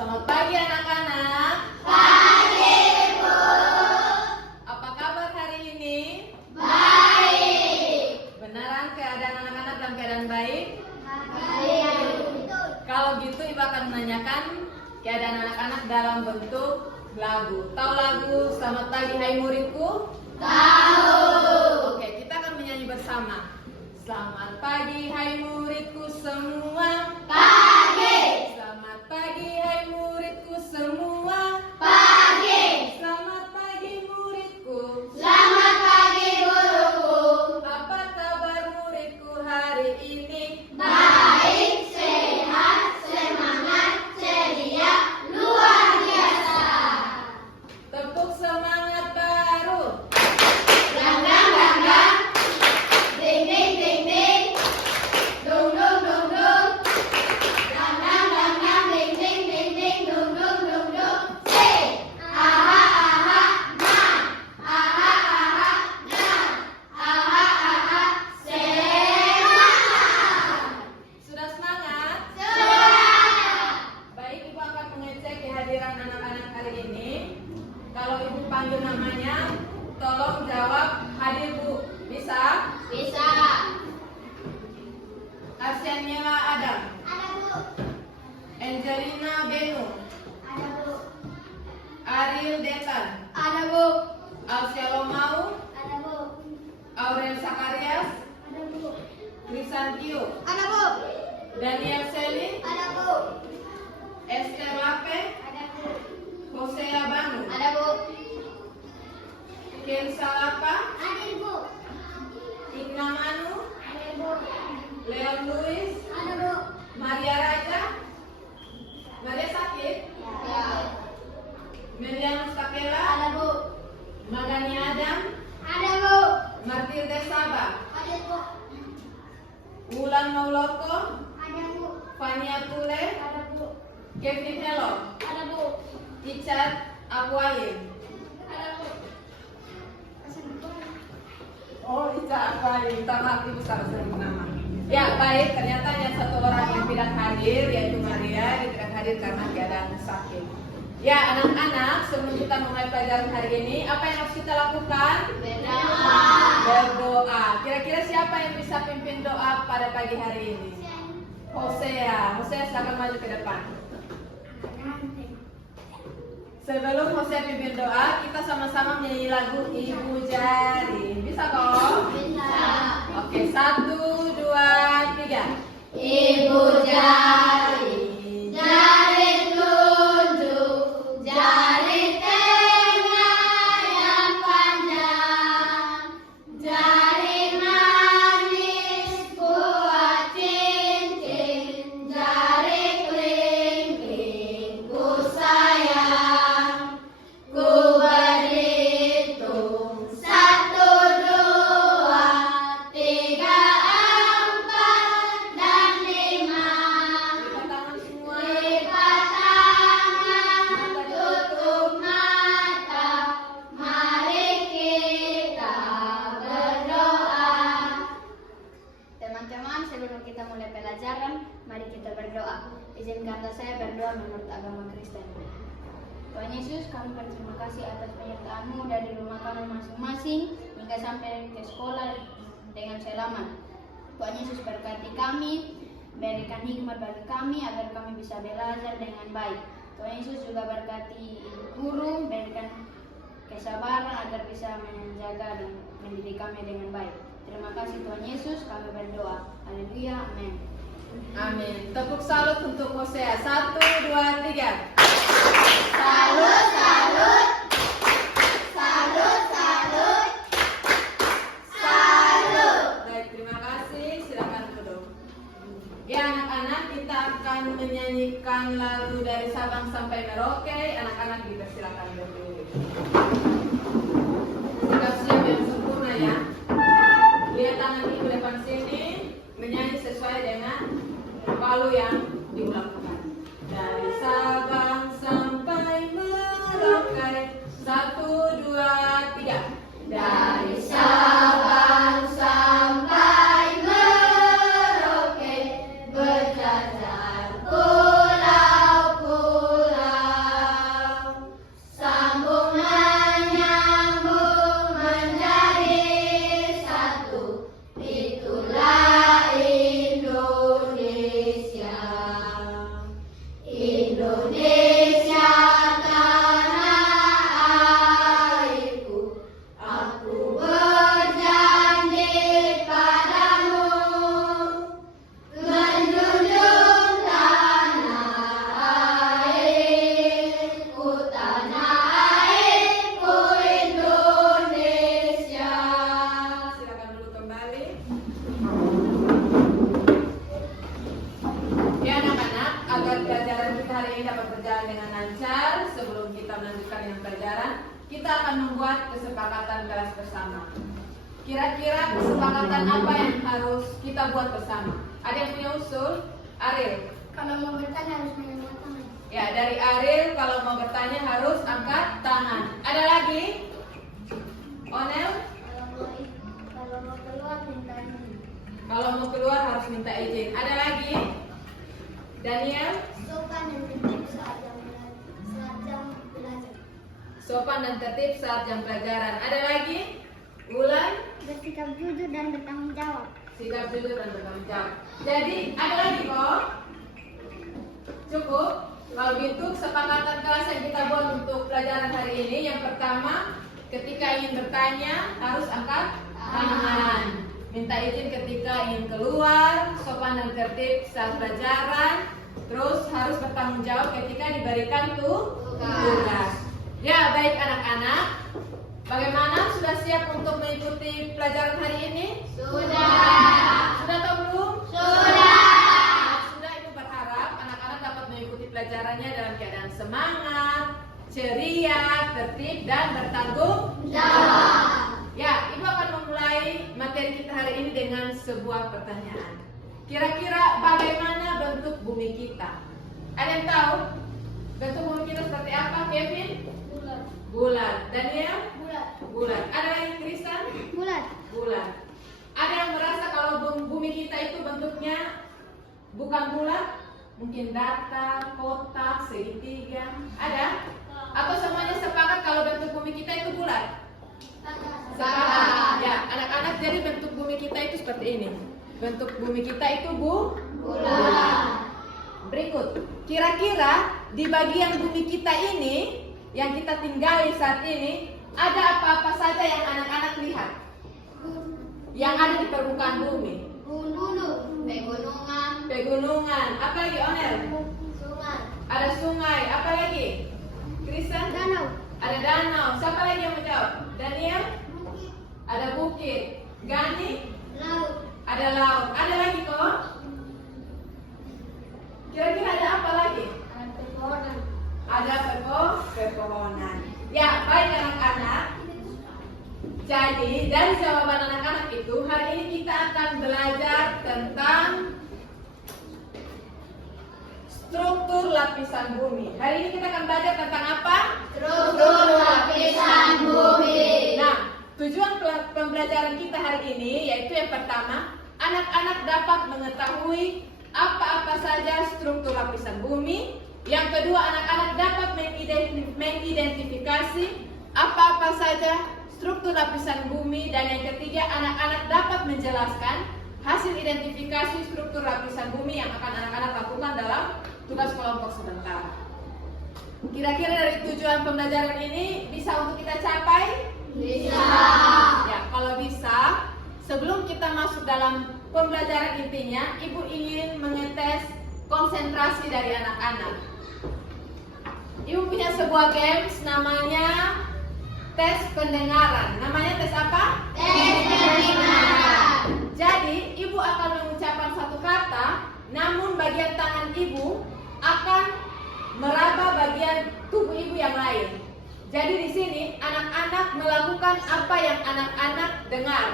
Selamat pagi anak-anak. Pagi, Bu. Apa kabar hari ini? Baik. Beneran keadaan anak-anak dalam keadaan baik? Baik. Kalau gitu Ibu akan menanyakan keadaan anak-anak dalam bentuk lagu. Tahu lagu Selamat Pagi Hai Muridku? Tahu. Oke, kita akan menyanyi bersama. Selamat pagi hai muridku semua. Pagi. Selamat pagi hai muridku semua. Pagi. Selamat pagi muridku. Selamat pagi, guruku. Apa kabar muridku hari ini? Baik, sehat, semangat, ceria, luar biasa. Tepuk semangat baru. Ganggang, ganggang. Ding, ding, ding, ding. Dung, dung, dung, dung. Ganggang, ganggang, ding, ding, ding, ding. Dung, dung, dung, dung. Sing. Aha, aha, nah. Aha, aha, nah. Aha, aha, semangat. Sudah semangat? Sudah. Baik, Ibu akan mengecek kehadiran anak-anak hari ini. Kalau Ibu panggil namanya, tolong jawab hadir Bu. Bisa? Bisa. Arsianiela Adam, Ada, Bu. Angelina Benu, Ada, Bu. Ariel Detan, Ada, Bu. Alsia Lomau, Ada, Bu. Aurel Sakarias, Ada, Bu. Krisantio, Ada, Bu. Daniel Selin, Ada, Bu. Esther Lape, Ada, Bu. Hosea Banu, Ada, Bu. Ken Salapa, Ada, Bu. Igna Manu, Ada, Bu. Leon Luis, Ada, Bu. Maria Raja, Maria sakit, Ya. Miriam Sakela, Ada, Bu. Magani Adam, Ada, Bu. Martir Desaba, Ada, Bu. Wulan Mauloko, Ada, Bu. Fania Tule, Ada, Bu. Kevin Hello, Ada, Bu. Icat Aqualim. Ada, Bu. Oh, Icat Aqualim, tak mati besar dari nama. Ya, baik, ternyata hanya satu orang yang tidak hadir, yaitu Maria, yang tidak hadir karena keadaan sakit. Ya, anak-anak, sebelum kita mulai pelajaran hari ini, apa yang harus kita lakukan? Berdoa. Berdoa. Kira-kira siapa yang bisa pimpin doa pada pagi hari ini? Hosea. Hosea silakan maju ke depan. Sebelum Hosea pimpin doa, kita sama-sama menyanyi lagu Ibu Jari. Bisa kok? Bisa. Oke, 1, 2, 3. Ibu jari, jari tunjuk, jari tengah yang panjang, jari manis buat cincin, jari kelingking ku sayang, ku berhitung 1, 2, 3, 4 dan 5. Lipat tangan semua. Lipat tangan, tutup mata, mari kita berdoa. Teman-teman, sebelum kita mulai pelajaran, mari kita berdoa. Izinkanlah saya berdoa menurut agama Kristen. Tuhan Yesus, kami berterima kasih atas penyertaan-Mu dari rumah kami masing-masing hingga sampai ke sekolah dengan selamat. Tuhan Yesus berkati kami, berikan hikmat bagi kami agar kami bisa belajar dengan baik. Tuhan Yesus juga berkati guru, berikan kesabaran agar bisa menjaga dan mendidik kami dengan baik. Terima kasih Tuhan Yesus, kami berdoa. Haleluya, amin. Amin. Tepuk salut untuk Hosea. 1, 2, 3. Salut, salut, salut, salut, salut. Baik, terima kasih. Silakan duduk. Ya, anak-anak, kita akan menyanyikan lagu dari Sabang sampai Merauke. Anak-anak dipersilakan berdiri. Sikap siap yang sempurna ya. Lihat tangan ibu depan sini, menyanyi sesuai dengan palu yang diulang-ulang. Dari Sabang sampai Merauke. 1, 2, 3. Dari Sabang sampai Merauke, berjajar pulau-pulau. Indonesia tanah airku, aku berjanji padamu menjunjung tanah airku Indonesia. Silakan dulu kembali. Ya anak-anak, agar pelajaran kita hari ini dapat berjalan dengan lancar, sebelum kita melanjutkan dengan pelajaran, kita akan membuat kesepakatan kelas bersama. Kira-kira kesepakatan apa yang harus kita buat bersama? Ada yang punya usul? Ariel. Kalau mau bertanya harus mengangkat tangan. Ya, dari Ariel kalau mau bertanya harus angkat tangan. Ada lagi? Onel? Kalau mau keluar minta izin. Kalau mau keluar harus minta izin. Ada lagi? Daniel? Sopan dan tertib saat jam belajar. Sopan dan tertib saat jam pelajaran. Ada lagi? Wulan? Bersikap jujur dan bertanggung jawab. Sikap jujur dan bertanggung jawab. Jadi ada lagi kok? Cukup? Kalau gitu kesepakatan kelas yang kita buat untuk pelajaran hari ini, yang pertama, ketika ingin bertanya harus angkat tangan. Minta izin ketika ingin keluar, sopan dan tertib saat pelajaran, terus harus bertanggung jawab ketika diberikan tugas. Ya, baik anak-anak. Bagaimana? Sudah siap untuk mengikuti pelajaran hari ini? Sudah. Sudah atau belum? Sudah. Sudah, Ibu berharap anak-anak dapat mengikuti pelajarannya dalam keadaan semangat, ceria, tertib, dan bertanggung Jawab. Ya, Ibu akan memulai materi kita hari ini dengan sebuah pertanyaan. Kira-kira bagaimana bentuk bumi kita? Ada yang tahu? Bentuk bumi kita seperti apa, Kevin? Bulat. Bulat. Daniel? Bulat. Bulat. Ada lagi, Kristen? Bulat. Bulat. Ada yang merasa kalau bumi kita itu bentuknya bukan bulat? Mungkin datar, kotak, segitiga. Ada? Atau semuanya sepakat kalau bentuk bumi kita itu bulat? Sepakat. Ya, anak-anak, jadi bentuk bumi kita itu seperti ini. Bentuk bumi kita itu bulat. Berikut, kira-kira di bagian bumi kita ini yang kita tinggali saat ini, ada apa-apa saja yang anak-anak lihat? Yang ada di permukaan bumi? Gunung. Pegunungan. Pegunungan. Apa lagi, Onel? Sungai. Ada sungai. Apa lagi? Kristen? Danau. Ada danau. Siapa lagi yang menjawab? Daniel? Ada bukit. Gani? Laut. Ada laut. Ada lagi kok? Kira-kira ada apa lagi? Pepohonan. Ada pepohonan. Ya, baik anak-anak. Jadi dari jawaban anak-anak itu, hari ini kita akan belajar tentang struktur lapisan bumi. Hari ini kita akan belajar tentang apa? Struktur lapisan bumi. Nah, tujuan pembelajaran kita hari ini yaitu yang pertama, anak-anak dapat mengetahui apa-apa saja struktur lapisan bumi. Yang kedua, anak-anak dapat mengidentifikasi apa-apa saja struktur lapisan bumi. Dan yang ketiga, anak-anak dapat menjelaskan hasil identifikasi struktur lapisan bumi yang akan anak-anak lakukan dalam tugas kelompok sementara. Kira-kira dari tujuan pembelajaran ini bisa untuk kita capai? Bisa. Ya, kalau bisa, sebelum kita masuk dalam pembelajaran intinya, Ibu ingin mengetes konsentrasi dari anak-anak. Ibu punya sebuah games namanya tes pendengaran. Namanya tes apa? Tes pendengaran. Jadi, Ibu akan mengucapkan satu kata, namun bagian tangan Ibu akan meraba bagian tubuh Ibu yang lain. Jadi di sini anak-anak melakukan apa yang anak-anak dengar.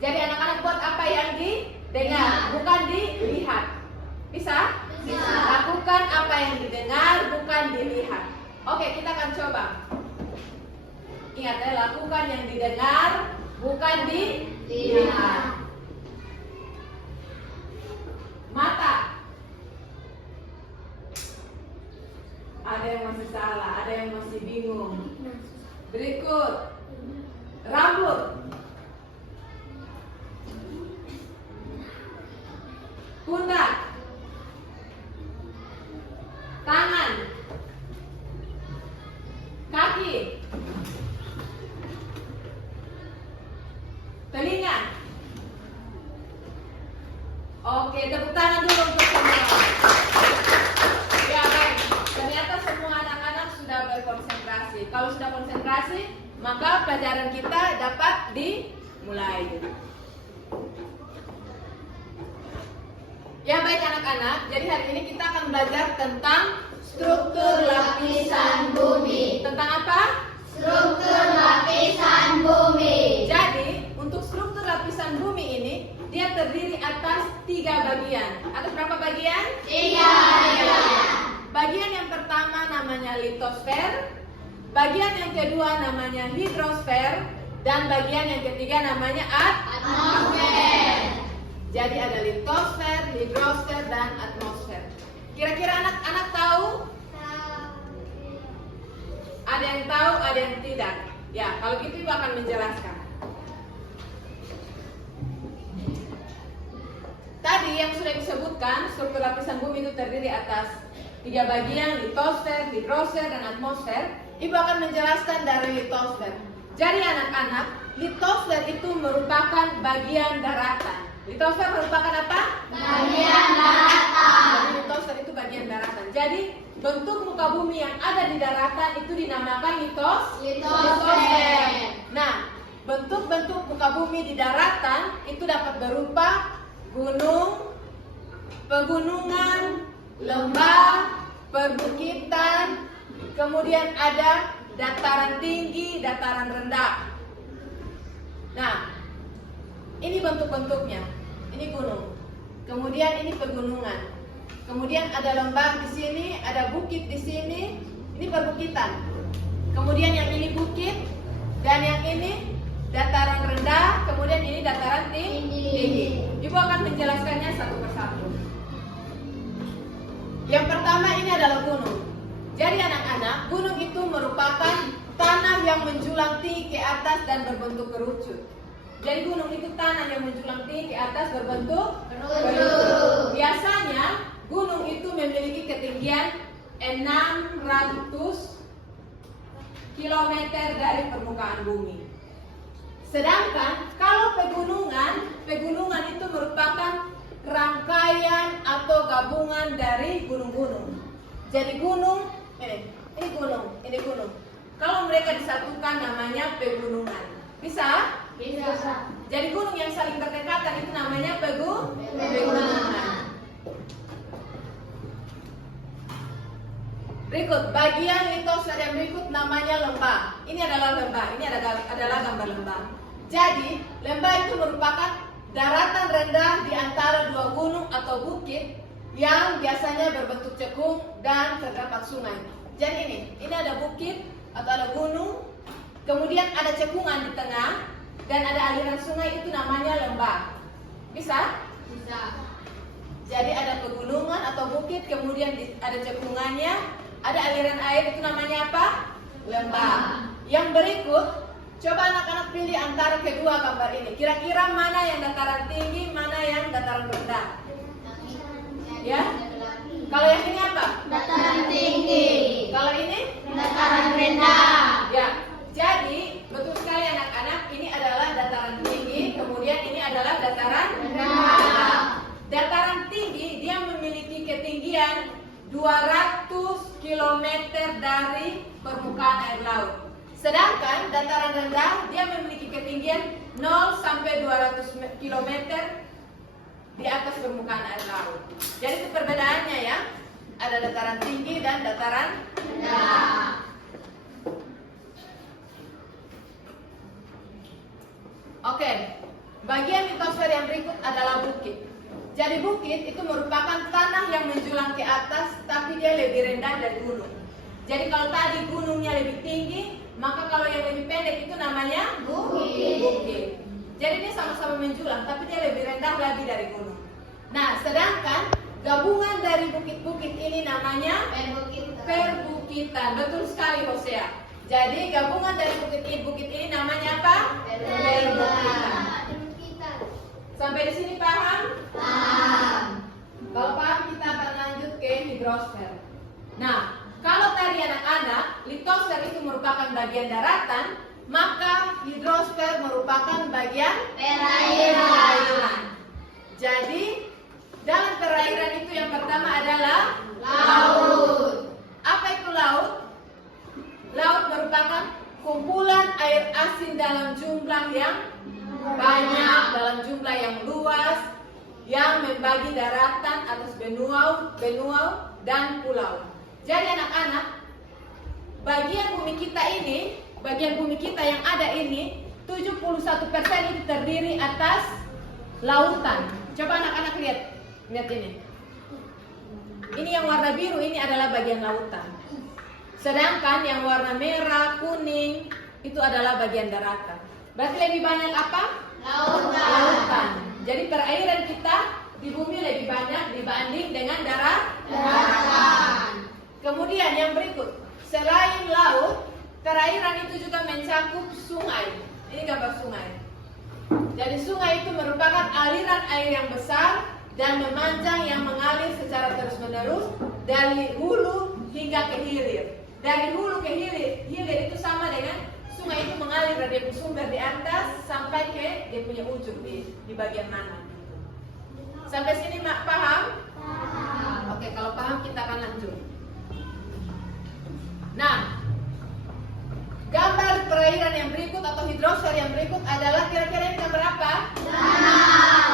Jadi anak-anak buat apa yang didengar, bukan dilihat. Bisa? Bisa. Lakukan apa yang didengar, bukan dilihat. Oke, kita akan coba. Ingat ya, lakukan yang didengar, bukan dilihat. Mata. Ada yang masih salah, ada yang masih bingung. Berikut. Rambut. Pundak. Tangan. konsentrasi. Kalau sudah konsentrasi, maka pelajaran kita dapat dimulai. Ya baik anak-anak, jadi hari ini kita akan belajar tentang struktur lapisan bumi. Tentang apa? Struktur lapisan bumi. Jadi, untuk struktur lapisan bumi ini, dia terdiri atas 3 bagian. Atas berapa bagian? 3 bagian. Bagian yang pertama namanya litosfer, bagian yang kedua namanya hidrosfer, dan bagian yang ketiga namanya Atmosfer. Jadi ada litosfer, hidrosfer, dan atmosfer. Kira-kira anak-anak tahu? Ada yang tahu, ada yang tidak. Ya, kalau gitu Ibu akan menjelaskan. Tadi yang sudah disebutkan, struktur lapisan bumi itu terdiri atas 3 bagian, litosfer, hidrosfer, dan atmosfer. Ibu akan menjelaskan dari litosfer. Jadi anak-anak, litosfer itu merupakan bagian daratan. Litosfer merupakan apa? Bagian daratan. Jadi litosfer itu bagian daratan. Jadi bentuk muka bumi yang ada di daratan itu dinamakan litosfer. Nah, bentuk-bentuk muka bumi di daratan itu dapat berupa gunung, pegunungan, lembah, perbukitan, kemudian ada dataran tinggi, dataran rendah. Nah, ini bentuk-bentuknya. Ini gunung. Kemudian ini pegunungan. Kemudian ada lembah di sini, ada bukit di sini. Ini perbukitan. Kemudian yang ini bukit dan yang ini dataran rendah, kemudian ini dataran tinggi. Ibu akan menjelaskannya satu persatu. Yang pertama ini adalah gunung. Jadi anak-anak, gunung itu merupakan tanah yang menjulang tinggi ke atas dan berbentuk kerucut. Jadi gunung itu tanah yang menjulang tinggi ke atas berbentuk kerucut. Biasanya gunung itu memiliki ketinggian 600 km dari permukaan bumi. Sedangkan kalau pegunungan itu merupakan rangkaian atau gabungan dari gunung-gunung. Jadi ini gunung. Kalau mereka disatukan namanya pegunungan. Bisa? Bisa. Jadi gunung yang saling berdekatan itu namanya pegunungan. Berikut bagian litosfer yang berikut namanya lembah. Ini adalah lembah. Ini adalah gambar lembah. Jadi lembah itu merupakan daratan rendah di antara 2 gunung atau bukit yang biasanya berbentuk cekung dan terdapat sungai. Jadi ini ada bukit atau ada gunung, kemudian ada cekungan di tengah dan ada aliran sungai, itu namanya lembah. Bisa? Bisa. Jadi ada pegunungan atau bukit, kemudian ada cekungannya, ada aliran air, itu namanya apa? Lembah. Yang berikut, coba anak-anak pilih antara kedua gambar ini. Kira-kira mana yang dataran tinggi, mana yang dataran rendah? Ya? Kalau yang ini apa? Dataran tinggi. Kalau ini? Dataran rendah. Ya. Jadi, betul sekali anak-anak, ini adalah dataran tinggi, kemudian ini adalah dataran rendah. Dataran tinggi dia memiliki ketinggian 200 km dari permukaan air laut. Sedangkan dataran rendah dia memiliki ketinggian 0 sampai 200 km di atas permukaan air laut. Jadi itu perbedaannya ya. Ada dataran tinggi dan dataran rendah. Oke, bagian litosfer yang berikut adalah bukit. Jadi bukit itu merupakan tanah yang menjulang ke atas, tapi dia lebih rendah dari gunung. Jadi kalau tadi gunungnya lebih tinggi, maka kalau yang lebih pendek itu namanya bukit. Jadi dia sama-sama menjulang, tapi dia lebih rendah lagi dari gunung. Nah, sedangkan gabungan dari bukit-bukit ini namanya perbukitan. Betul sekali Hosea. Jadi gabungan dari bukit ini namanya apa? Perbukitan. Sampai di sini paham? Paham. Kalau paham kita akan lanjut ke hidrosfer. Nah, kalau tadi anak-anak litosfer itu merupakan bagian daratan, maka hidrosfer merupakan bagian perairan. Jadi dalam perairan itu yang pertama adalah laut. Apa itu laut? Laut merupakan merupakan kumpulan air asin dalam jumlah yang banyak, dalam jumlah yang luas, yang membagi daratan atas benua dan pulau. Jadi anak-anak, bagian bumi kita yang ada ini 71% itu terdiri atas lautan. Coba anak-anak lihat ini. Ini yang warna biru ini adalah bagian lautan. Sedangkan yang warna merah, kuning itu adalah bagian daratan. Berarti lebih banyak apa? Lautan. Jadi perairan kita di bumi lebih banyak dibanding dengan daratan. Kemudian yang berikut, selain laut, perairan itu juga mencakup sungai. Ini gambar sungai. Jadi sungai itu merupakan aliran air yang besar dan memanjang yang mengalir secara terus-menerus dari hulu hingga ke hilir. Dari hulu ke hilir itu sama dengan sungai itu mengalir dari sumber di atas sampai ke dia punya ujung di bagian mana. Sampai sini mak paham? Paham. Oke, kalau paham kita akan lanjut. Nah, gambar perairan yang berikut atau hidrosfer yang berikut adalah kira-kira ini gambar apa?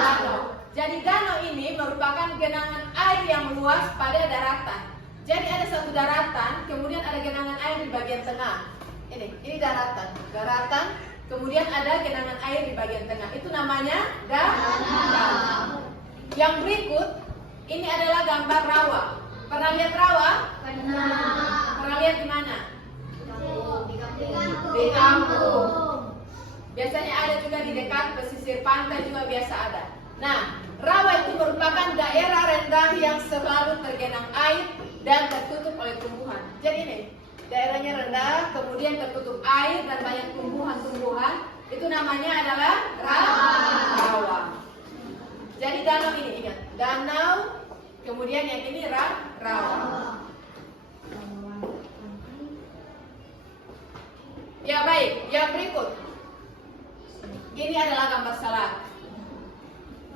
Danau. Jadi danau ini merupakan genangan air yang luas pada daratan. Jadi ada satu daratan, kemudian ada genangan air di bagian tengah. Ini daratan, kemudian ada genangan air di bagian tengah. Itu namanya danau. Yang berikut, ini adalah gambar rawa. Pernah lihat rawa? Pernah lihat di mana? Di kampung. Biasanya ada juga di dekat pesisir pantai juga biasa ada. Nah, rawa itu merupakan daerah rendah yang selalu tergenang air dan tertutup oleh tumbuhan. Jadi ini, daerahnya rendah, kemudian tertutup air dan banyak tumbuhan-tumbuhan. Itu namanya adalah rawa. Jadi danau ini, ingat, danau, kemudian yang ini rawa. Ya baik, yang berikut. Ini adalah gambar selat.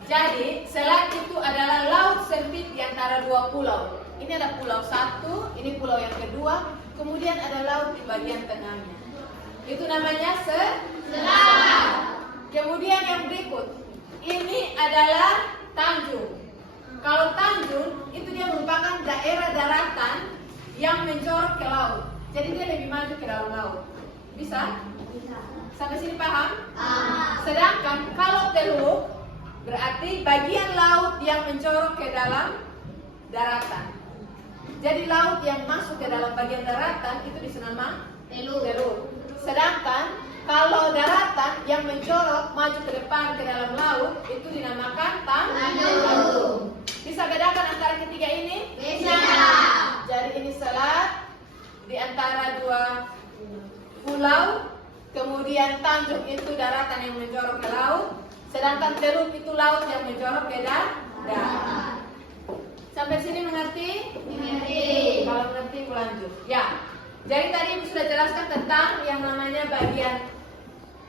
Jadi selat itu adalah laut sempit di antara dua pulau. Ini ada pulau satu, ini pulau yang kedua, kemudian ada laut di bagian tengahnya. Itu namanya selat. Kemudian yang berikut, ini adalah tanjung. Kalau tanjung itu dia merupakan daerah daratan yang menjorok ke laut. Jadi dia lebih maju ke dalam laut. Bisa? Sampai sini paham? Sedangkan kalau teluk berarti bagian laut yang menjorok ke dalam daratan. Jadi laut yang masuk ke dalam bagian daratan itu disebut teluk. Sedangkan kalau daratan yang menjorok maju ke depan ke dalam laut itu dinamakan tanjung. Bisa bedakan antara ketiga ini? Bisa. Jadi ini selat di antara dua pulau, kemudian tanjung itu daratan yang menjorok ke laut, sedangkan teluk itu laut yang menjorok ke darat. Sampai sini mengerti? Mengerti. Kalau mengerti lanjut. Ya. Jadi tadi Ibu sudah jelaskan tentang yang namanya bagian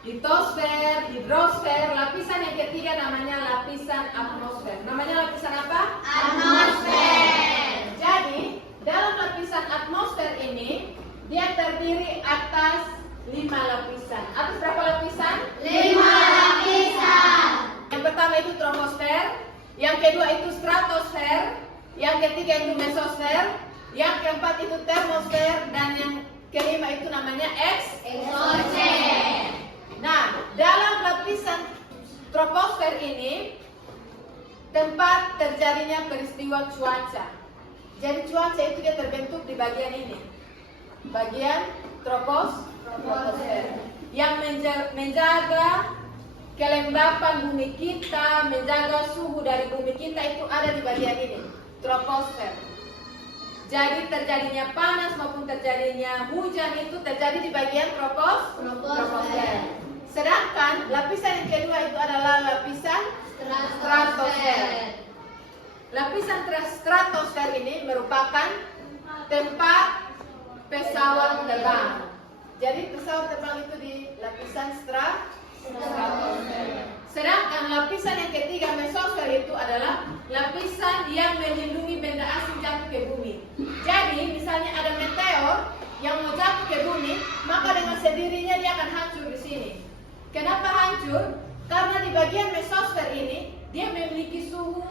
litosfer, hidrosfer, lapisan yang ketiga namanya lapisan atmosfer. Namanya lapisan apa? Atmosfer. Jadi dalam lapisan atmosfer ini dia terdiri atas 5 lapisan. Atas berapa lapisan? 5 lapisan. Yang pertama itu troposfer, yang kedua itu stratosfer, yang ketiga itu mesosfer, yang keempat itu termosfer, dan yang kelima itu namanya exosfer. Nah, dalam lapisan troposfer ini tempat terjadinya peristiwa cuaca. Jadi cuaca itu dia terbentuk di bagian ini, bagian troposfer, yang menjaga kelembapan bumi kita, menjaga suhu dari bumi kita itu ada di bagian ini, troposfer. Jadi terjadinya panas maupun terjadinya hujan itu terjadi di bagian troposfer. Sedangkan lapisan yang kedua itu adalah lapisan stratosfer. Lapisan stratosfer ini merupakan tempat pesawat terbang. Jadi pesawat terbang itu di lapisan stratosfer. Sedangkan lapisan yang ketiga mesosfer itu adalah lapisan yang melindungi benda asing jatuh ke bumi. Jadi misalnya ada meteor yang mau jatuh ke bumi, maka dengan sendirinya dia akan hancur di sini. Kenapa hancur? Karena di bagian mesosfer ini dia memiliki suhu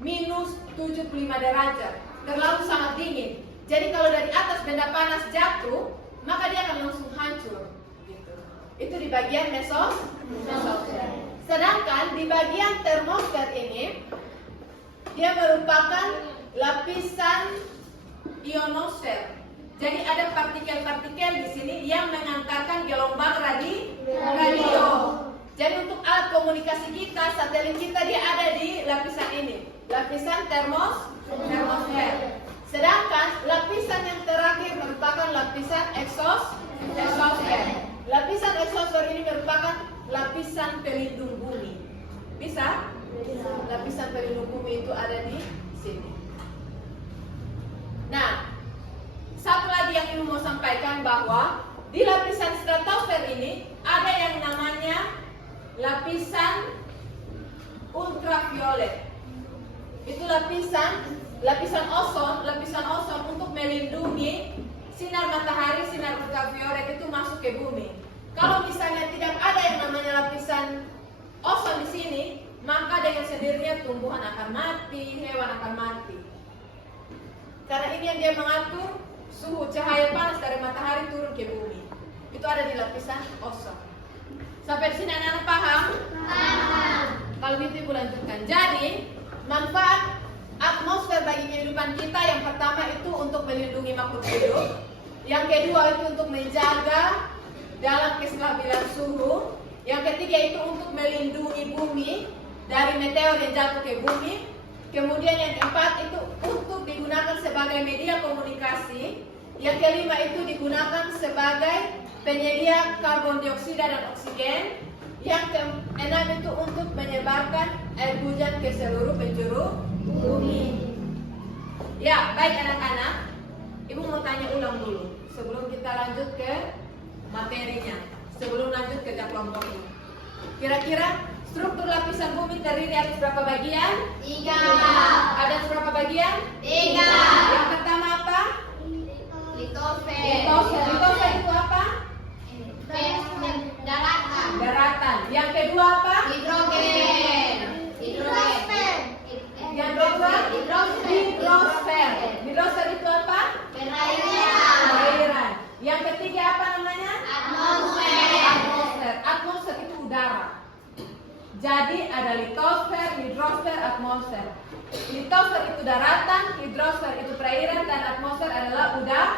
minus 75 derajat, terlalu sangat dingin. Jadi kalau dari atas benda panas jatuh, maka dia akan langsung hancur. Gitu. Itu di bagian mesosfer. Sedangkan di bagian termosfer ini, dia merupakan lapisan ionosfer. Jadi ada partikel-partikel di sini yang mengantarkan gelombang radio. Jadi untuk alat komunikasi kita, satelit kita, dia ada di lapisan ini, lapisan termosfer. Sedangkan lapisan yang terakhir merupakan lapisan exosfer. Lapisan exosfer ini merupakan lapisan pelindung bumi. Bisa? Lapisan pelindung bumi itu ada di sini. Nah, satu lagi yang Ibu mau sampaikan bahwa di lapisan stratosfer ini ada yang namanya lapisan ultraviolet. Itu lapisan ozon untuk melindungi sinar matahari, sinar ultraviolet itu masuk ke bumi. Kalau misalnya tidak ada yang namanya lapisan ozon di sini, maka dengan sendirinya tumbuhan akan mati, hewan akan mati. Karena ini yang dia mengatur suhu cahaya panas dari matahari turun ke bumi. Itu ada di lapisan ozon. Sampai di sini anak-anak paham? Paham. Kalau gitu Ibu lanjutkan. Jadi, manfaat atmosfer bagi kehidupan kita yang pertama itu untuk melindungi makhluk hidup. Yang kedua itu untuk menjaga dalam kestabilan suhu. Yang ketiga itu untuk melindungi bumi dari meteor yang jatuh ke bumi. Kemudian yang keempat itu untuk digunakan sebagai media komunikasi. Yang kelima itu digunakan sebagai penyedia karbon dioksida dan oksigen. Yang keenam itu untuk menyebarkan air hujan ke seluruh penjuru bumi. Ya, baik anak-anak. Ibu mau tanya ulang dulu sebelum kita lanjut ke materinya. Sebelum lanjut ke kelompoknya. Kira-kira struktur lapisan bumi terdiri atas berapa bagian? 3. Ada berapa bagian? 3. Yang pertama apa? Litosfer. Litosfer itu apa? Daratan. Yang kedua apa? Hidrogen. Yang kedua? Hidrosfer. Hidrosfer itu apa? Perairan. Yang ketiga apa namanya? Atmosfer. Atmosfer itu udara. Jadi ada litosfer, hidrosfer, atmosfer. Litosfer itu daratan, hidrosfer itu perairan, dan atmosfer adalah udara.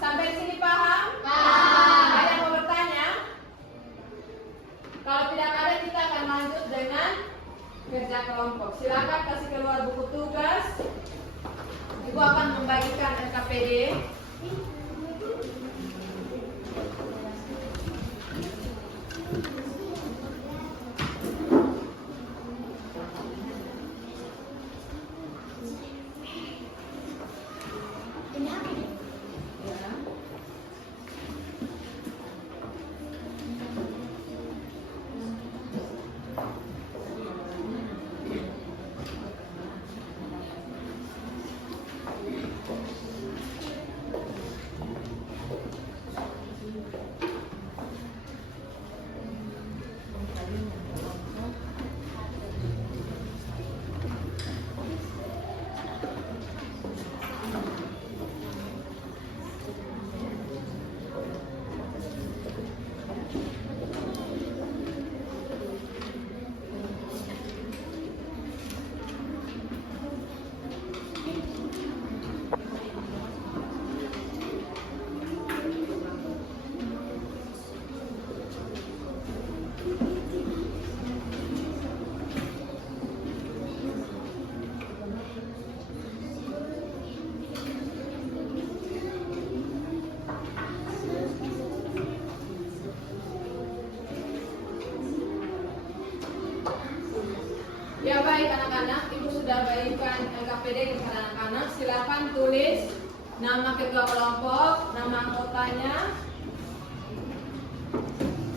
Sampai sini paham? Paham. Ada yang mau bertanya? Kalau tidak ada, kita akan lanjut dengan kerja kelompok. Silakan kasih keluar buku tugas. Ibu akan membagikan LKPD. Ya baik anak-anak, Ibu sudah bagikan LKPD ke anak-anak. Silakan tulis nama ketua kelompok, nama anggotanya.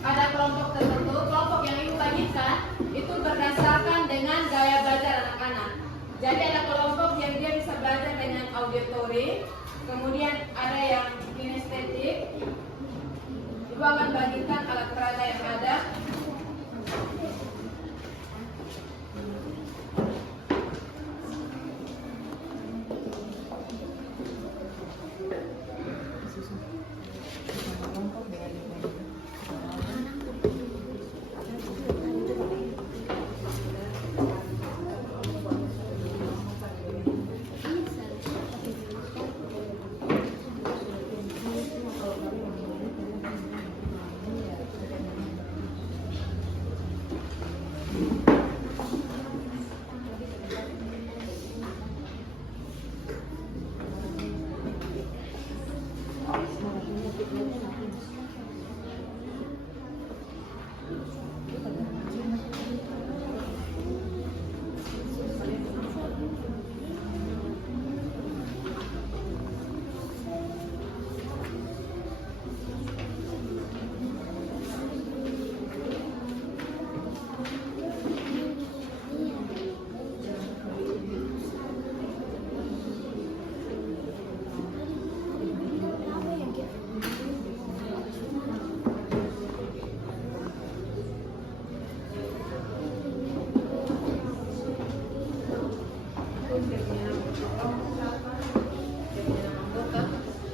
Ada kelompok tertentu, kelompok yang Ibu bagikan itu berdasarkan dengan gaya belajar anak-anak. Jadi ada kelompok yang dia bisa belajar dengan auditori, kemudian ada yang Sip. Ibu akan bagikan alat peraga yang ada.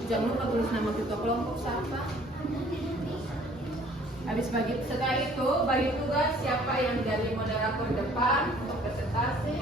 Jangan lupa tulis nama ketua kelompok siapa. Habis setelah itu bagi tugas siapa yang jadi moderator depan untuk presentasi.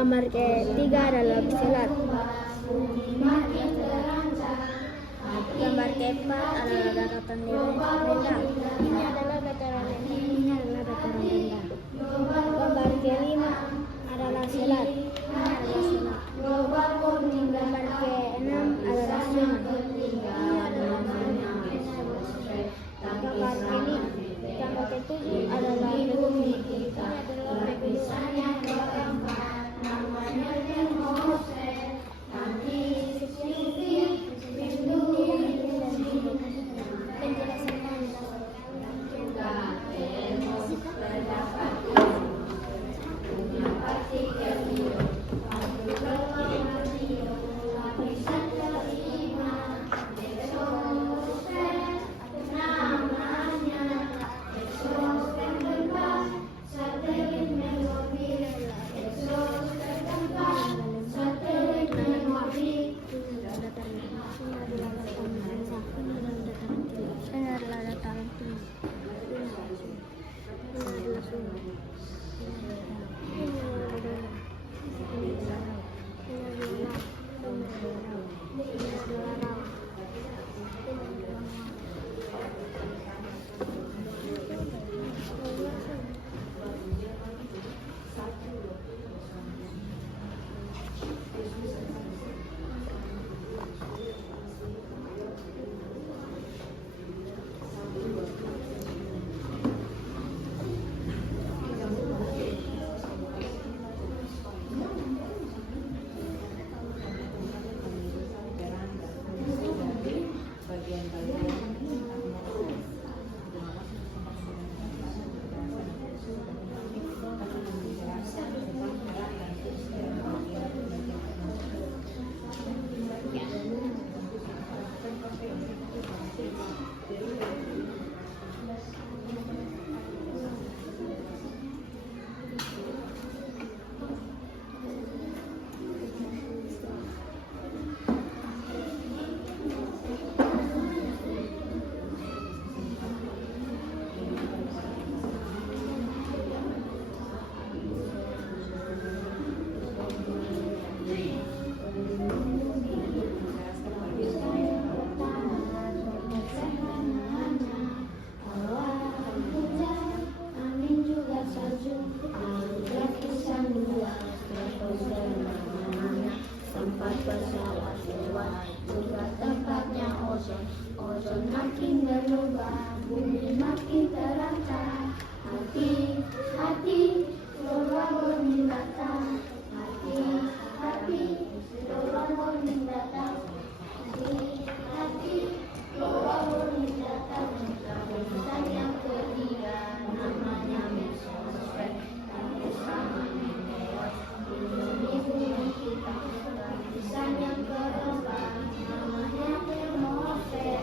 Gambar ketiga adalah silat. Gambar keempat adalah daratan rendah. Ini adalah dataran rendah. Ini adalah dataran rendah. Gambar kelima adalah silat. Ini adalah silat. Gambar keenam adalah sungai. Ini adalah sungai. Gambar ketujuh adalah pegunungan. Ini adalah pegunungan. Ozon makin berubah, bumi makin terancam. Hati-hati, global warming datang. Hati-hati, global warming datang. Hati-hati, global warming datang. Lapisan yang ketiga namanya mesosfer. Lapisan ini lewat di bumi kita. Lapisan yang keempat namanya termosfer.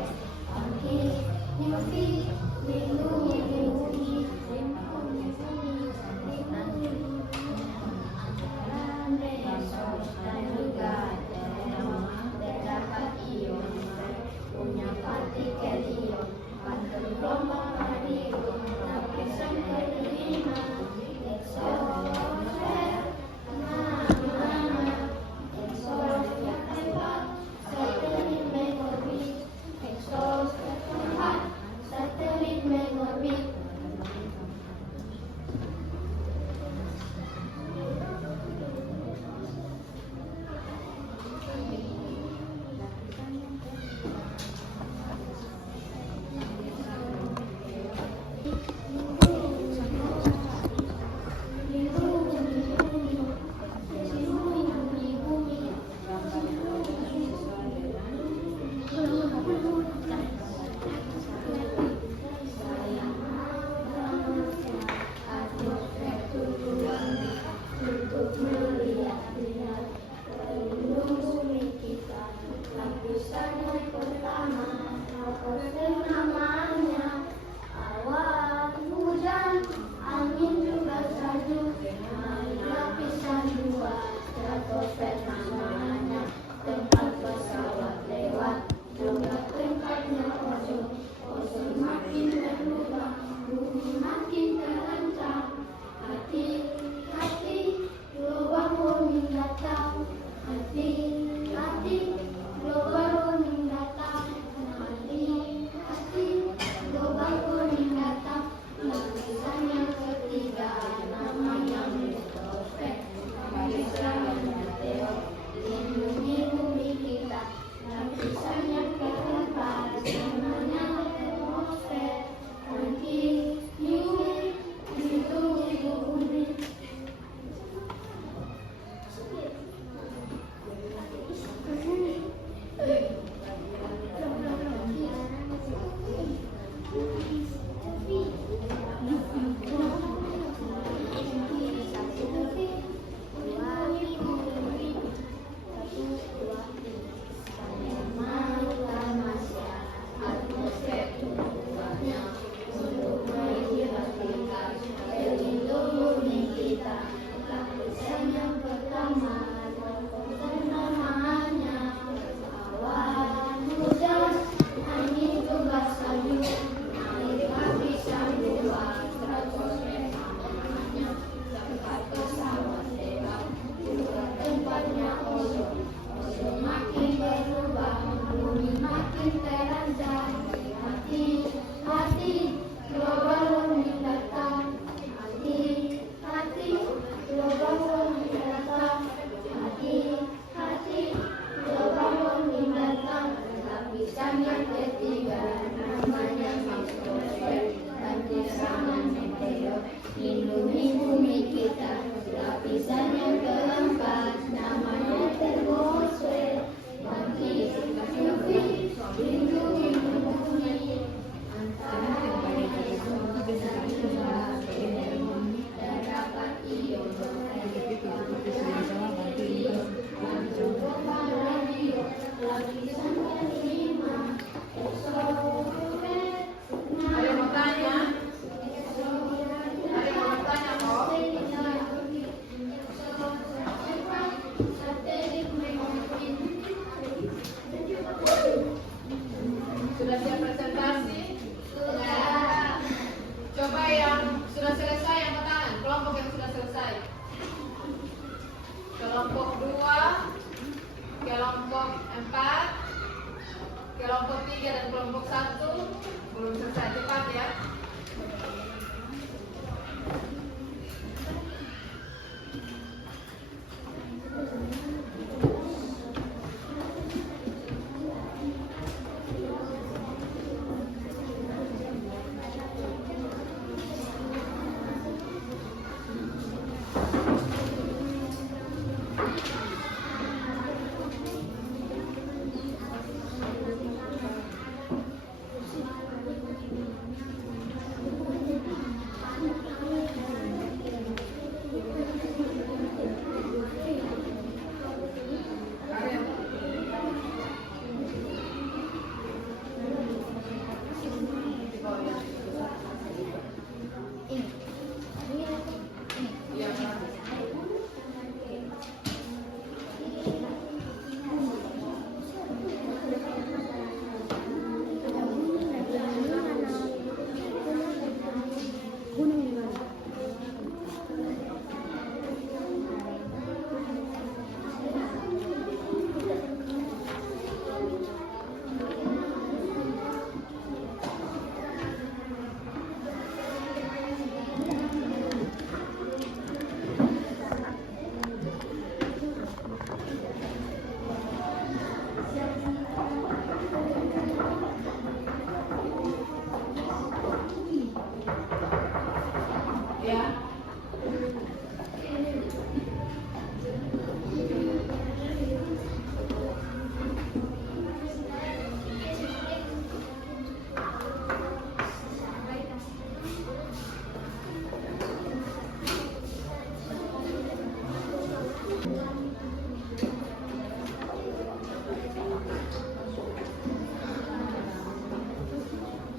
Ya.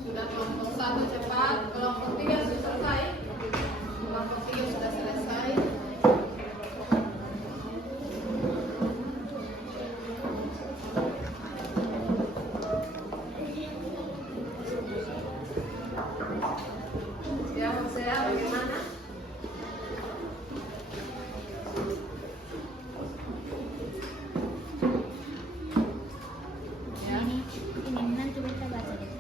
Sudah kelompok 1 cepat, kelompok 3 sudah selesai. Kelompok 3 sudah selesai. Ya, saya bagaimana? Ya. Ini nanti kita baca deh.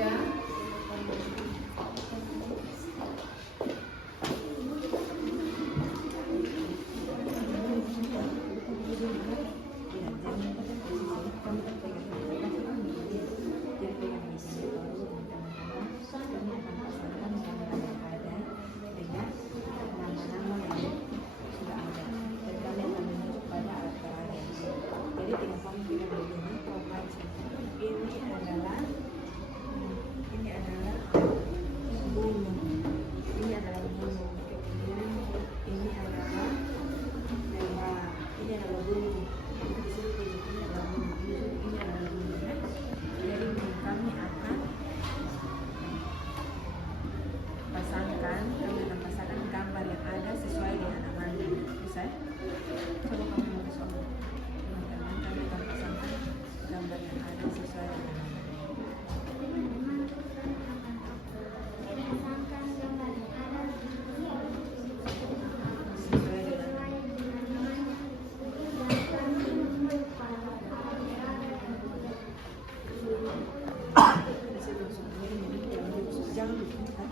Ya. pasangkan gambar yang ada sesuai dengan namanya. Bisa? Coba kamu nulis omong. Teman-teman, kami akan pasangkan gambar yang ada sesuai dengan namanya. Sesuai dengan jangan lupa.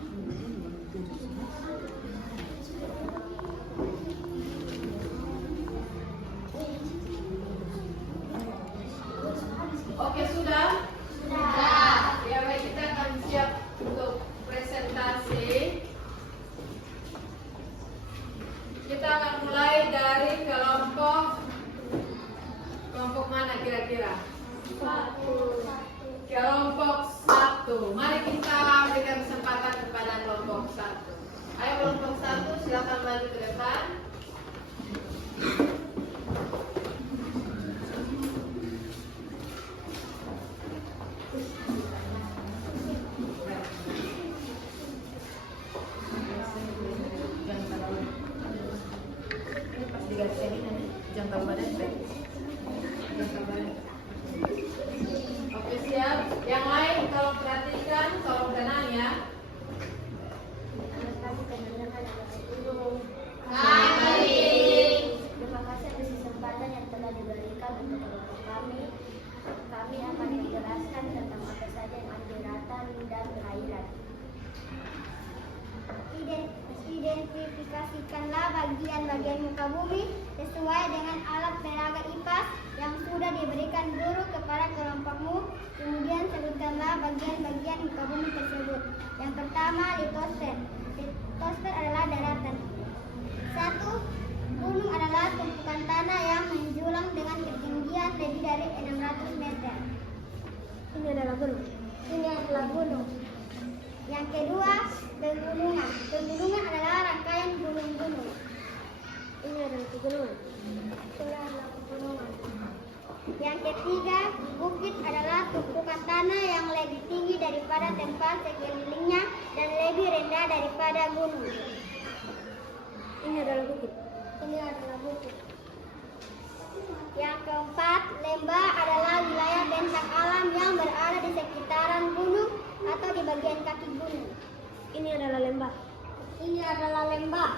Oke, sudah? Sudah. Ya, baik, kita akan siap untuk presentasi. Kita akan mulai dari kelompok mana kira-kira? Kelompok 1. Mari kita berikan kesempatan kepada kelompok 1. Ayo kelompok 1, silakan maju ke depan. Jangan tahu badan. Oke, siap. Yang lain tolong perhatikan, tolong tenang ya. Terima kasih atas kesempatan yang telah diberikan untuk kelompok kami. Kami akan menjelaskan tentang apa saja yang ada di daratan dan perairan. Identifikasikanlah bagian-bagian muka bumi sesuai dengan alat peraga IPAS yang sudah diberikan guru kepada kelompokmu. Kemudian sebutkanlah bagian-bagian muka bumi tersebut. Yang pertama, litosfer. Litosfer adalah daratan. 1. Gunung adalah tumpukan tanah yang menjulang dengan ketinggian lebih dari 600 meter. Ini adalah gunung. Ini adalah gunung. Yang kedua, pegunungan. Pegunungan adalah rangkaian gunung-gunung. Ini adalah pegunungan. Ini adalah pegunungan. Yang ketiga, bukit adalah tumpukan tanah yang lebih tinggi daripada tempat sekelilingnya dan lebih rendah daripada gunung. Ini adalah bukit. Ini adalah bukit. Yang keempat, lembah adalah wilayah bentang alam yang berada di sekitaran gunung atau di bagian kaki gunung. Ini adalah lembah. Ini adalah lembah.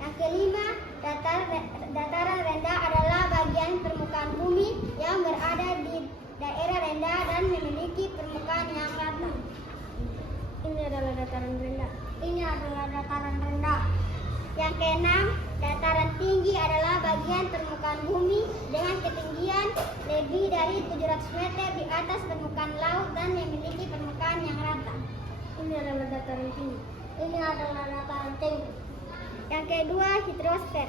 Yang kelima, dataran rendah adalah bagian permukaan bumi yang berada di daerah rendah dan memiliki permukaan yang rata. Ini adalah dataran rendah. Ini adalah dataran rendah. Yang keenam, dataran tinggi adalah bagian permukaan bumi dengan ketinggian lebih dari 700 meter di atas permukaan laut dan memiliki permukaan yang rata. Ini adalah dataran tinggi. Ini adalah dataran tinggi. Yang kedua, hidrosfer.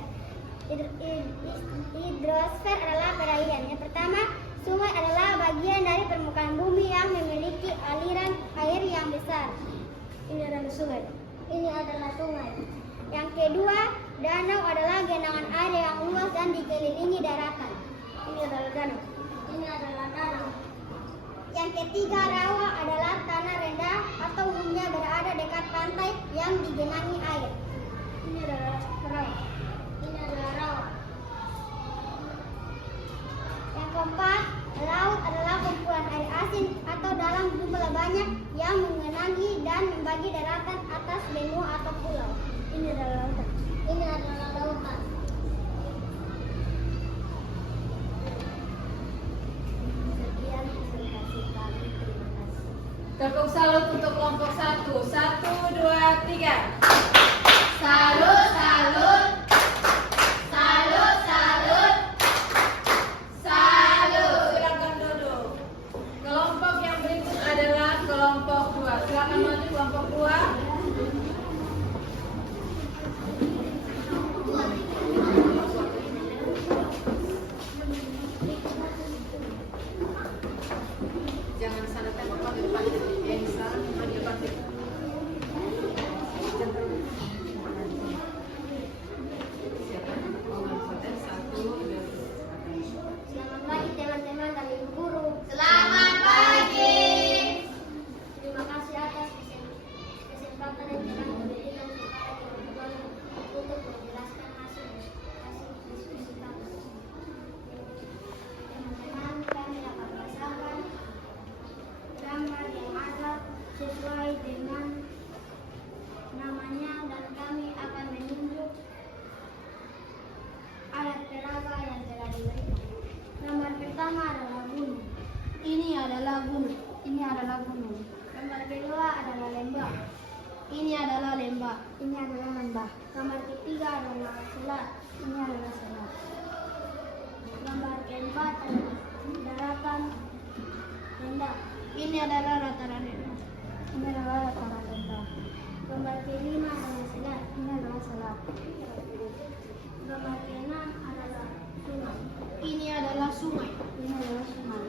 Hidrosfer adalah perairan. Yang pertama, sungai adalah bagian dari permukaan bumi yang memiliki aliran air yang besar. Ini adalah sungai. Ini adalah sungai. Yang kedua, danau adalah genangan air yang luas dan dikelilingi daratan. Ini adalah danau. Ini adalah danau. Yang ketiga, rawa adalah tanah rendah atau umumnya berada dekat pantai yang digenangi air. Ini adalah rawa. Ini adalah rawa. Yang keempat, laut adalah kumpulan air asin atau dalam jumlah banyak yang mengenangi dan membagi daratan atas benua atau pulau. Ini adalah lautan. Ini adalah lautan. Sekian presentasi kami. Terima kasih. Tepuk salut untuk kelompok 1. 1, 2, 3. Salut, salut. Salut, salut. Salut. Silakan duduk. Kelompok yang berikut adalah kelompok 2. Silakan maju kelompok 2. Jangan sana tembak di depan. Yang di sana di depan. Selamat pagi teman-teman dan ibu guru. Selamat pagi. Terima kasih atas kesempatan yang telah diberikan kepada ibu guru untuk menjelaskan hasil diskusi kami. Teman-teman, kami akan merasakan gambar yang ada sesuai dengan namanya dan kami akan menunjuk alat peraga yang telah diberikan. Gambar pertama adalah gunung. Ini adalah gunung. Ini adalah gunung. Gambar kedua adalah lembah. Ini adalah lembah. Ini adalah lembah. Gambar ketiga adalah selat. Ini adalah selat. Gambar keempat adalah daratan rendah. Ini adalah dataran rendah. Ini adalah dataran rendah. Gambar kelima adalah selat. Ini adalah selat. Gambar keenam adalah sungai. Ini adalah sungai. Ini adalah sungai.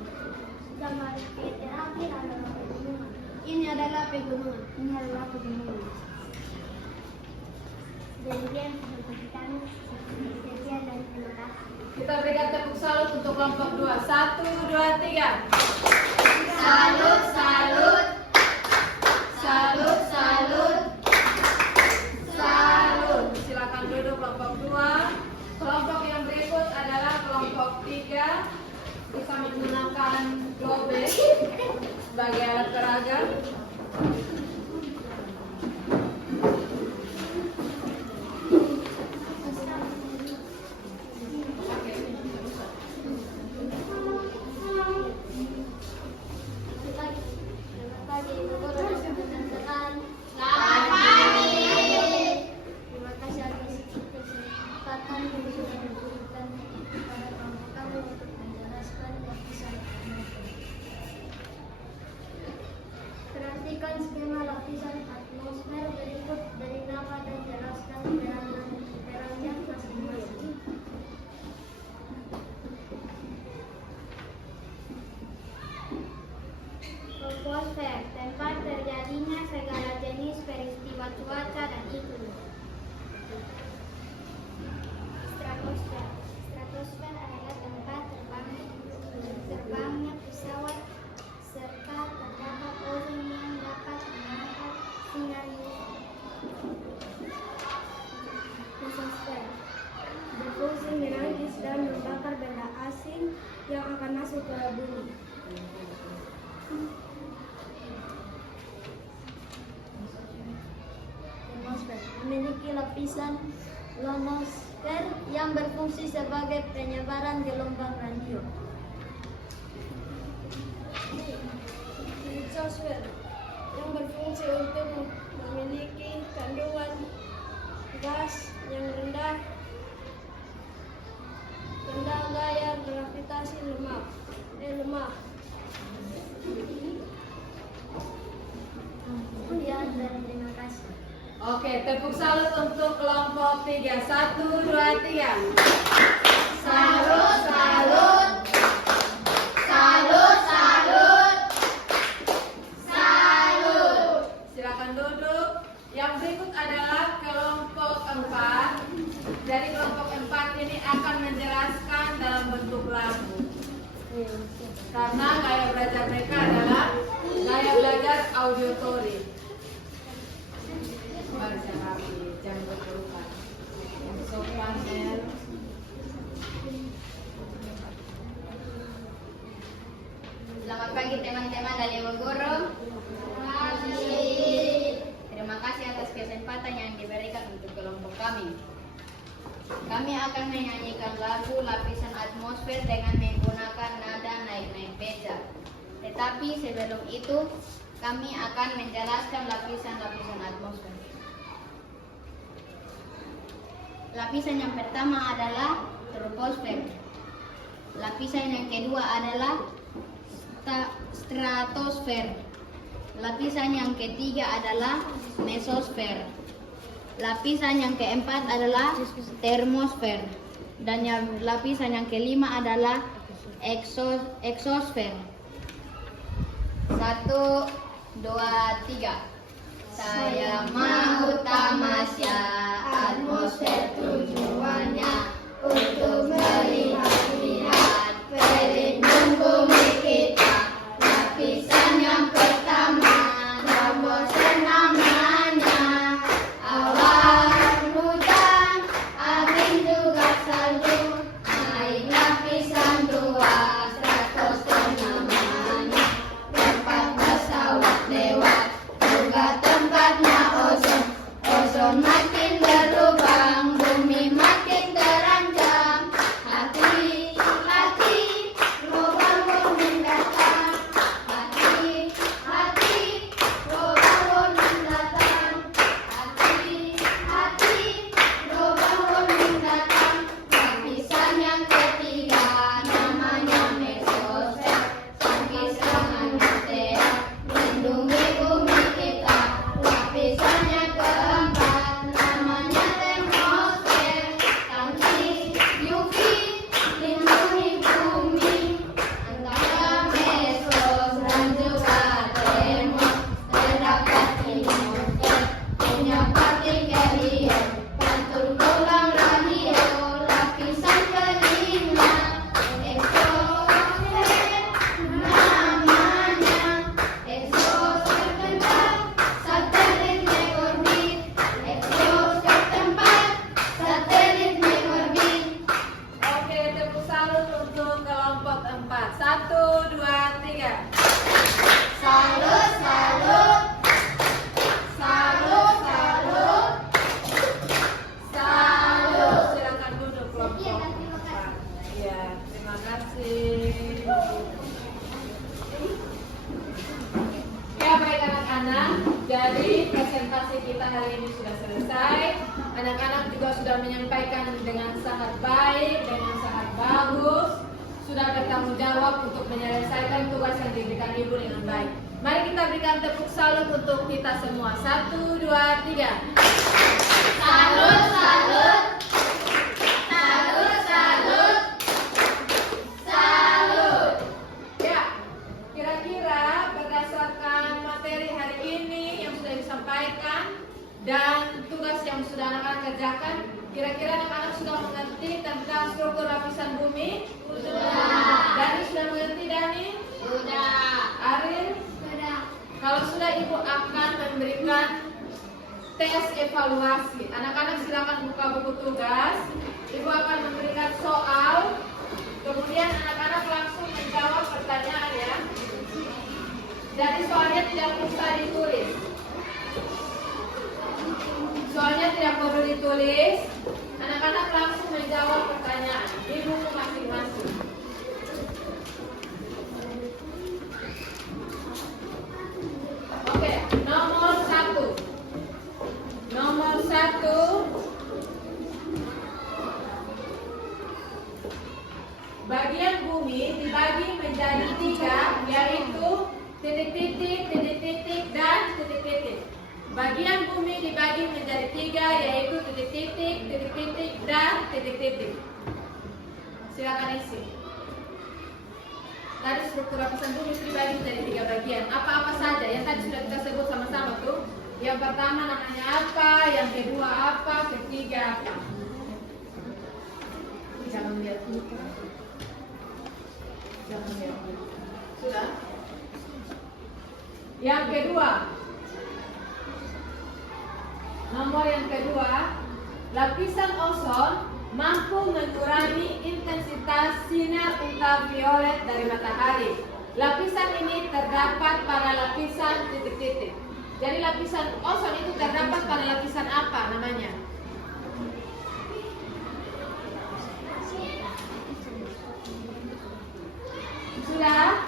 Gambar terakhir adalah pegunungan. Ini adalah pegunungan. Ini adalah pegunungan. Demikian presentasi kami. Sekian dan terima kasih. Kita berikan tepuk salut untuk kelompok 2. 1, 2, 3. Salut, salut. Salut, salut. Salut. Silakan duduk kelompok 2. Kelompok yang berikut adalah kelompok 3. Bisa menggunakan gobek sebagai alat peraga. Selamat pagi, ibu guru dan teman-teman. Selamat pagi. Terima kasih atas kesempatan yang sudah diberikan kepada kelompok kami untuk menjelaskan dan bisa. Perhatikan skema segala jenis peristiwa cuaca dan iklim. Stratosfer. Stratosfer adalah tempat terbangnya pesawat serta terdapat ozon yang dapat menangkap sinar UV. Mesosfer. Berfungsi menangkis dan membakar benda asing yang akan masuk ke bumi. Termosfer memiliki lapisan ionosfer yang berfungsi sebagai penyebaran gelombang radio. Litosfer yang berfungsi untuk memiliki kandungan gas yang rendah gaya gravitasi lemah. Kemudian terima kasih. Oke, tepuk salut untuk kelompok 3. 1, 2, 3. Salut, salut. Salut, salut. Salut. Silakan duduk. Yang berikut adalah kelompok 4. Dari kelompok 4 ini akan menjelaskan dalam bentuk lagu. Karena gaya belajar mereka adalah gaya belajar auditory. Baca rapi, jangan berpelukan. Yang sopan, Mel. Selamat pagi teman-teman dan ibu guru. Terima kasih atas kesempatan yang diberikan untuk kelompok kami. Kami akan menyanyikan lagu Lapisan Atmosfer dengan menggunakan nada naik-naik beja. Tetapi sebelum itu, kami akan menjelaskan lapisan-lapisan atmosfer. Lapisan yang pertama adalah troposfer. Lapisan yang kedua adalah stratosfer. Lapisan yang ketiga adalah mesosfer. Lapisan yang keempat adalah termosfer. Dan lapisan yang kelima adalah exosfer. 1, 2, 3. Saya mau tamasya, atmosfer tujuannya untuk melihat-lihat pelindung bumi kita. Lapisan yang pertama, troposfer namanya. Awan, hujan, angin juga salju. Naik lapisan 2, stratosfer namanya. Tempat pesawat lewat, juga tempatnya ozon. Ozon makin berlubang, bumi makin terancam. Hati-hati, global warming datang. Hati-hati, global warming datang. Hati-hati, global warming datang. Lapisan yang ketiga namanya mesosfer. Tangkis serangan meteor, lindungi bumi kita. Lapisan yang keempat namanya termosfer. Tangkis UV, lindungi bumi. Antara mesos dan juga termos terdapat ionosfer punya partikel ion. Pantul gelombang radio. Lapisan kelima exosfer namanya. Exosfer tempat satelit mengorbit. Exosfer tempat satelit mengorbit. Oke, tepuk salut untuk kelompok 4. 1, 2, 3. Salut, salut. Salut, salut. Salut. Silakan duduk kelompok 4. Iya, terima kasih. Ya, baik anak-anak. Jadi presentasi kita hari ini sudah selesai. Anak-anak juga sudah menyampaikan dengan sangat baik, dengan sangat bagus. Sudah bertanggung jawab untuk menyelesaikan tugas yang diberikan ibu dengan baik. Mari kita berikan tepuk salut untuk kita semua. 1, 2, 3. Salut, salut. Salut, salut. Salut. Ya, kira-kira berdasarkan materi hari ini yang sudah tes evaluasi. Anak-anak silakan buka buku tugas. Ibu akan memberikan soal. Kemudian anak-anak langsung menjawab pertanyaan ya. Jadi soalnya tidak usah ditulis. Soalnya tidak perlu ditulis. Anak-anak langsung menjawab pertanyaan di buku masing-masing. Oke, nomor 1. Nomor 1. Bagian bumi dibagi menjadi 3, yaitu titik-titik, titik-titik, dan titik-titik. Bagian bumi dibagi menjadi 3, yaitu titik-titik, titik-titik, dan titik-titik. Silakan isi. Tadi struktur lapisan bumi dibagi menjadi 3 bagian. Apa-apa saja yang tadi sudah kita sebut sama-sama tuh. Yang pertama namanya apa, yang kedua apa, ketiga apa. Jangan lihat dulu. Jangan lihat dulu. Sudah? Yang kedua. Nomor yang kedua, lapisan ozon mampu mengurangi intensitas sinar ultraviolet dari matahari. Lapisan ini terdapat pada lapisan titik-titik. Jadi lapisan ozon itu terdapat pada lapisan apa namanya? Sudah?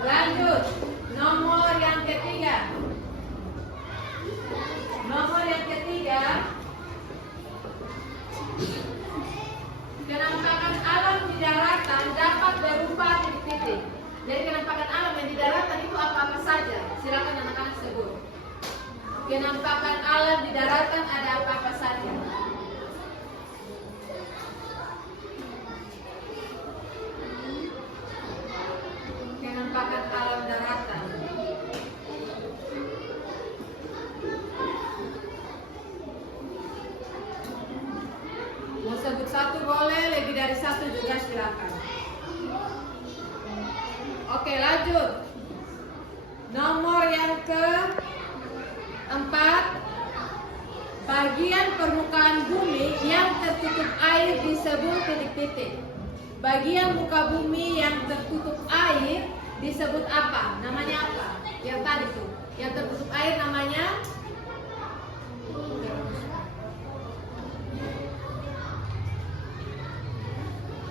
Lanjut. Nomor yang ketiga. Nomor yang ketiga, kenampakan alam di daratan dapat berupa titik-titik. Jadi kenampakan alam yang di daratan itu apa-apa saja. Silakan anak-anak sebut. Kenampakan alam di daratan ada apa-apa saja. Kenampakan alam daratan. Mau sebut satu boleh, lebih dari satu juga silakan. Oke, lanjut. Nomor yang keempat, bagian permukaan bumi yang tertutup air disebut titik-titik. Bagian muka bumi yang tertutup air disebut apa? Namanya apa? Yang tadi tuh, yang tertutup air namanya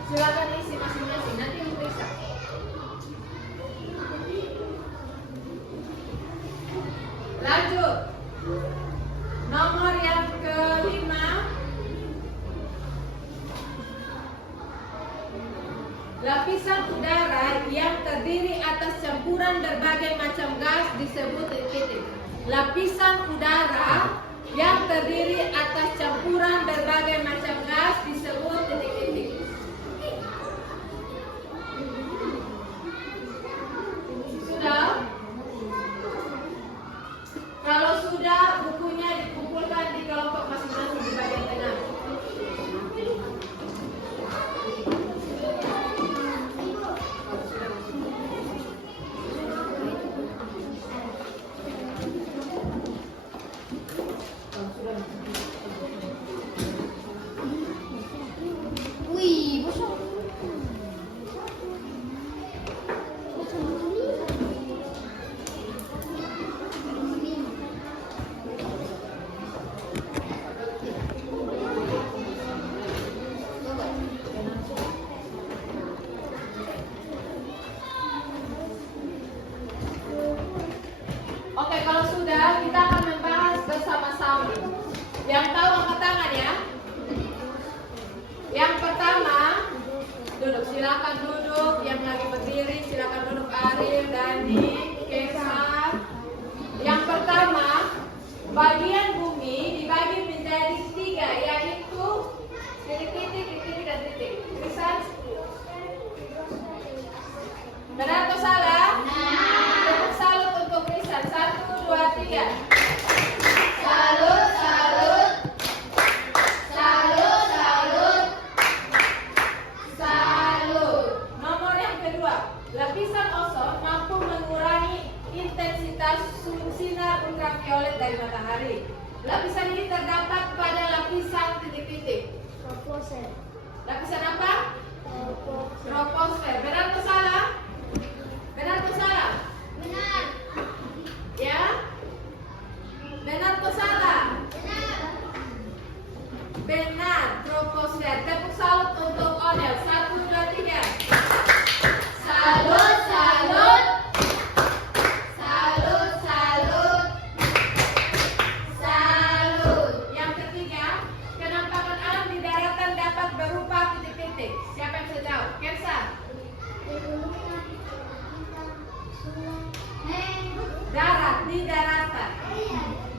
silakan isi masing-masing, nanti diperiksa. Lanjut. Nomor yang kelima, lapisan udara yang terdiri atas campuran berbagai macam gas disebut titik-titik. Lapisan udara yang terdiri atas campuran berbagai macam gas disebut titik-titik. Sudah? Kalau sudah, bukunya dikumpulkan di kelompok masing-masing di bagian tengah. Wih, bosok. Oke, kalau sudah, kita akan membahas bersama-sama. Yang tahu angkat tangan ya. Yang pertama, duduk. Silakan duduk. Yang lagi berdiri, silakan duduk. Ariel, Dani, Kesar. Yang pertama, bagian bumi dibagi menjadi 3, yaitu titik-titik, titik-titik, dan titik. Tulisan? Benar atau salah? Tepuk salut untuk Risan. 1, 2, 3. Salut, salut. Salut, salut. Salut. Nomor yang kedua, lapisan ozon mampu mengurangi intensitas sinar ultraviolet dari matahari. Lapisan ini terdapat pada lapisan titik-titik. Lapisan apa? Troposfer. Benar atau salah? Benar atau salah? Benar. Ya? Benar atau salah? Benar. Troposfer. Tepuk salut untuk Onel. 1, 2, 3. Salut, salut. Salut, salut. Salut. Yang ketiga, penampakan alam di daratan dapat berupa titik-titik. Siapa yang bisa jawab? Kensa. Darat, di daratan.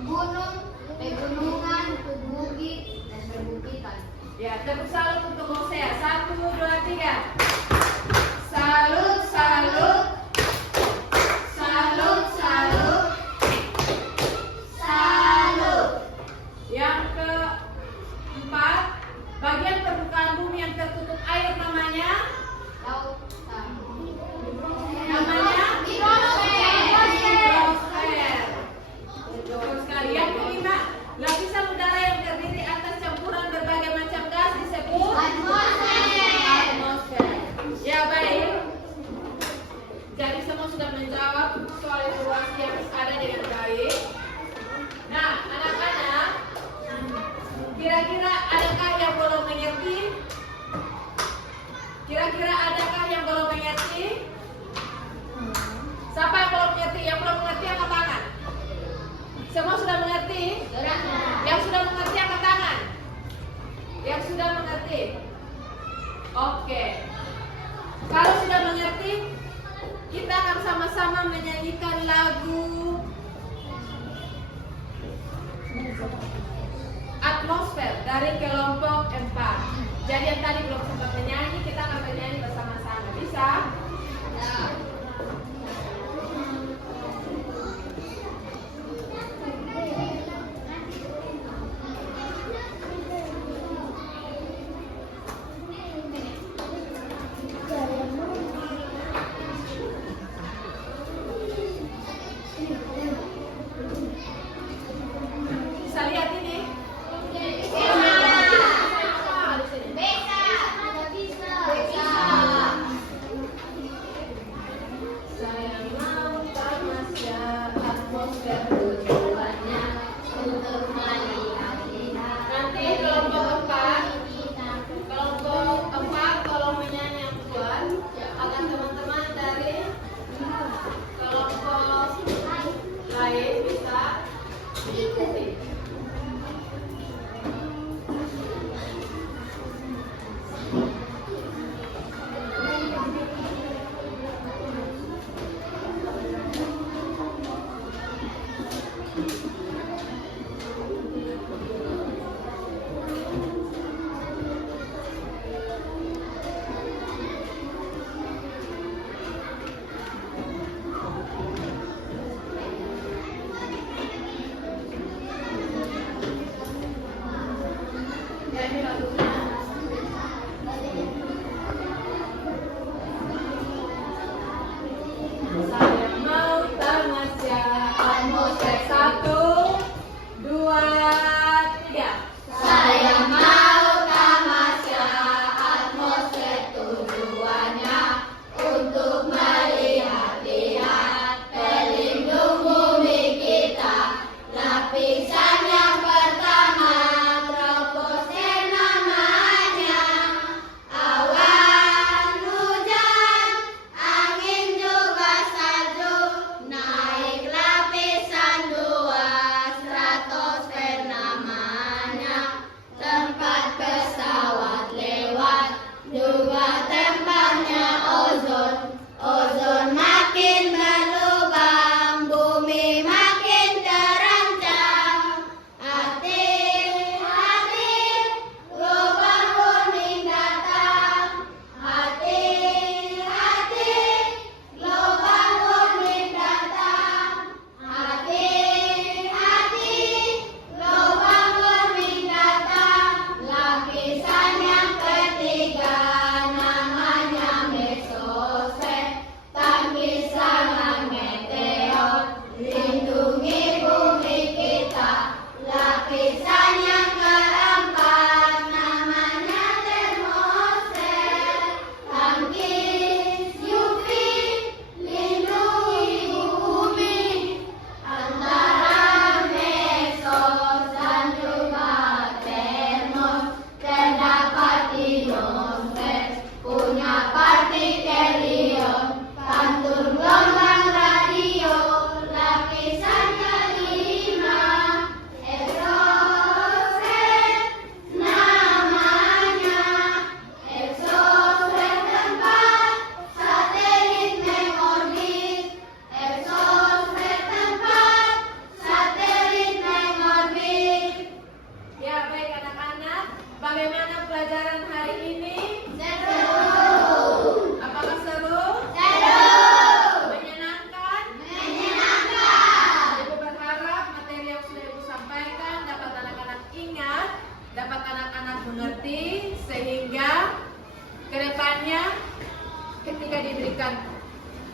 Gunung, pegunungan, bukit, dan perbukitan. Ya, tepuk salut untuk Hosea. 1, 2, 3. Salut, salut. Salut, salut. Salut. Yang keempat, bagian permukaan bumi yang tertutup air namanya? Lautan. Namanya? Hidrosfer. Betul sekali. Yang kelima, lapisan udara yang terdiri atas campuran berbagai macam gas disebut atmosfer. Ya, baik. Jadi semua sudah menjawab soal evaluasi yang ada dengan baik. Nah, anak-anak, kira-kira adakah yang belum mengerti? Kira-kira adakah yang belum mengerti? Siapa yang belum mengerti? Yang belum mengerti angkat tangan. Semua sudah mengerti? Yang sudah mengerti angkat tangan. Yang sudah mengerti? Oke. Kalau sudah mengerti, kita akan sama-sama menyanyikan lagu Atmosfer dari kelompok 4. Jadi yang tadi belum sempat menyanyi, kita akan menyanyi bersama-sama. Bisa? Bisa lihat ini? Beta.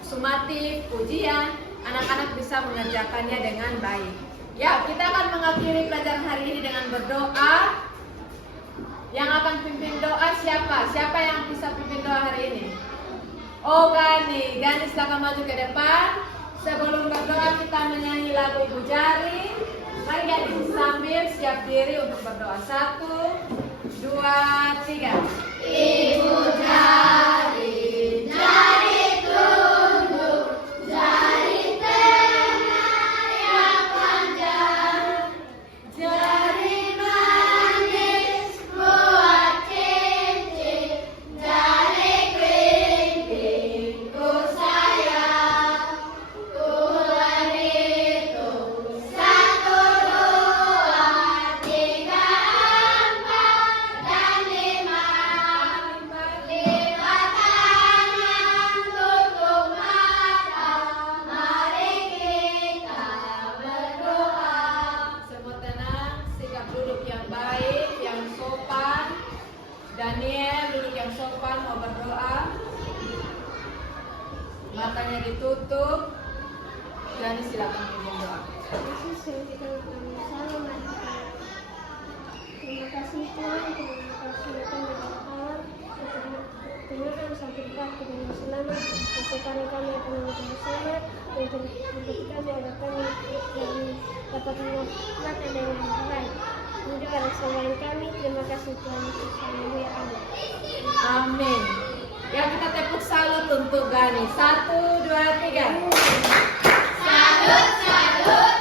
sumatif, ujian, anak-anak bisa mengerjakannya dengan baik. Ya, kita akan mengakhiri pelajaran hari ini dengan berdoa. Yang akan pimpin doa siapa? Siapa yang bisa pimpin doa hari ini? Oh, Gani. Gani silakan maju ke depan. Sebelum berdoa kita menyanyi lagu Ibu Jari. Mari Gani sambil siap diri untuk berdoa. 1, 2, 3. Ibu jari, jari telunjuk, jari tengah yang panjang, jari manis buat cincin, jari kelingking ku sayang, Tuhan itu 1, 2, 3, 4 dan 5. Lipat tangan tutup mata, mari kita berdoa. Semua tenang, sikap duduk yang baik, yang sopan. Daniel duduk yang sopan mau berdoa. Matanya ditutup. Gani silakan pimpin doa. Yesus yang kita bersama, terima kasih Tuhan, terima kasih Tuhan atas alam, Tuhan sampai waktu dengan selamat, sekarang kami akan bersama, dan seperti kami agar kami dapat melakukan dengan baik. Hidup anak selain kami, terima kasih Tuhan Yesus, haleluya, amin. Amin. Ya, kita tepuk salut untuk Gani. 1, 2, 3. Salut, salut.